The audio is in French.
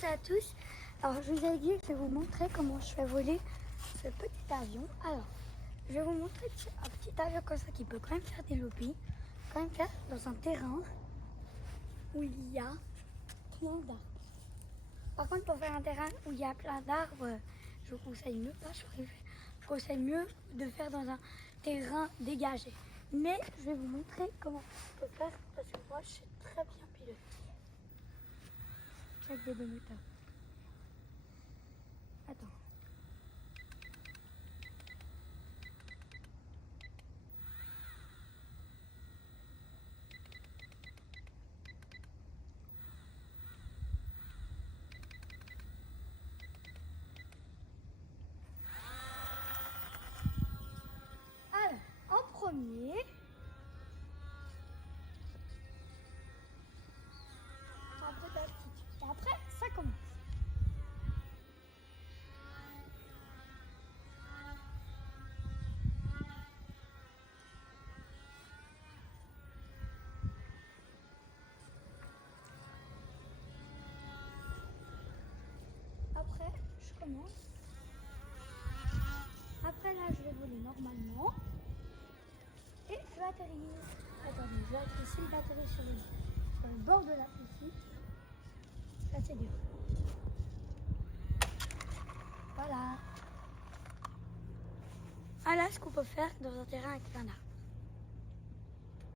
tous et à tous. Alors je vous ai dit que je vais vous montrer comment je fais voler ce petit avion. Alors je vais vous montrer un petit avion comme ça qui peut quand même faire des loopings, quand même faire dans un terrain où il y a plein d'arbres. Par contre pour faire un terrain où il y a plein d'arbres, je vous conseille mieux pas, je conseille mieux de faire dans un terrain dégagé. Mais je vais vous montrer comment je peux faire parce que moi je sais très bien piloter. Avec des deux moteurs. Attends. Alors, en premier, un peu d'altitude. Et après, ça commence. Après, je commence. Après là, je vais voler normalement. Et je vais atterrir. Attendez, je vais essayer d'atterrir sur le bord de la piscine. Là, c'est dur. Voilà. Voilà ce qu'on peut faire dans un terrain avec un arbre.